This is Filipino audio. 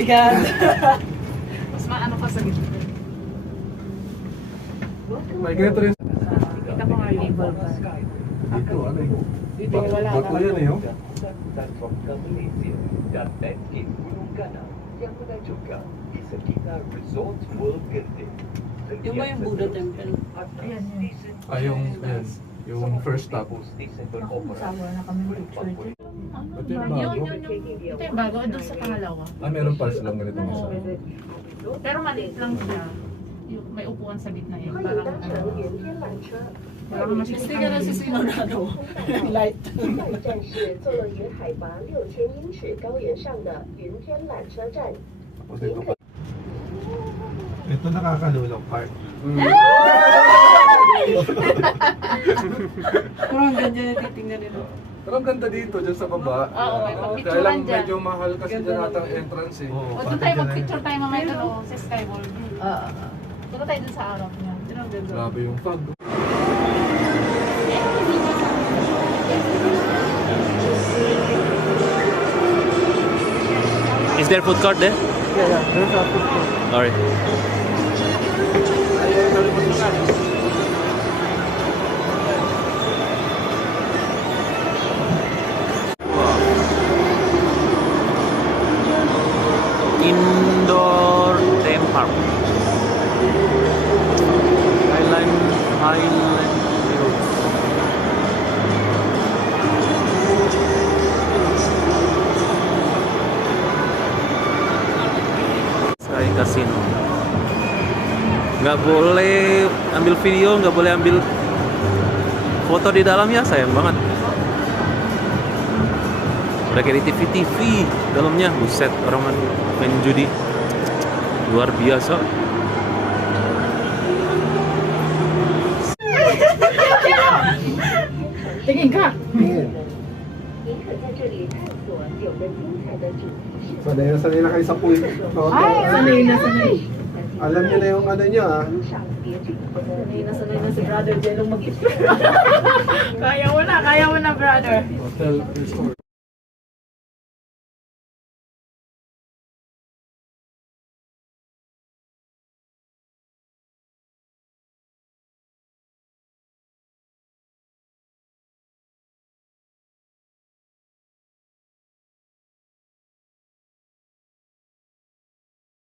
my God! Mas maano ka sa gitna. May ganito rin. Kita ko nga label ba? Dito, ano eh. Dito, wala Bato yan eh, oh. Dan Bangkit Gunung Kana yang mengajukan di sekitar Resort World Genting. Yung ba yung Buddha Temple? Ayan, yun. Yung first stop. Sawa na kami picture. Ito yung bago. Ito yung bago, doon sa pangalawa. Meron pa silang ganito isa. Pero maliit lang siya. May upuan sa gitna yun. Parang Hindi ka nasisimulado. Light. 站是坐落于海拔6000英尺高原上的云天缆车站。 Ito nakakalulong part. Parang ganyan yung titingnan nila. Pero ang ganda dito, dyan sa baba. Oo, may pagpicturean Kaya lang dyan. medyo mahal kasi dyan atang entrance eh. O, doon tayo mag-picture tayo mamaya doon sa Skyward. Doon tayo dun sa harap niya. Grabe yung fog. Is there food court there? Yeah, there's a food court. Alright. Indoor theme park. Highland Hills. Sky Casino. Nggak boleh ambil video, nggak boleh ambil foto di dalamnya, sayang banget. Udah kayak di TV dalamnya, buset, orang main judi luar biasa. Tingin ka! 您可在这里探索有个精彩的主题是 Sanay na kayo sa pool. Ay, sanay na sanay. Alam niyo na yung ano niyo ah. 上别具特色的 Sanay na si Brother Jelong mag-isip. Kaya mo na, brother. Hotel resort.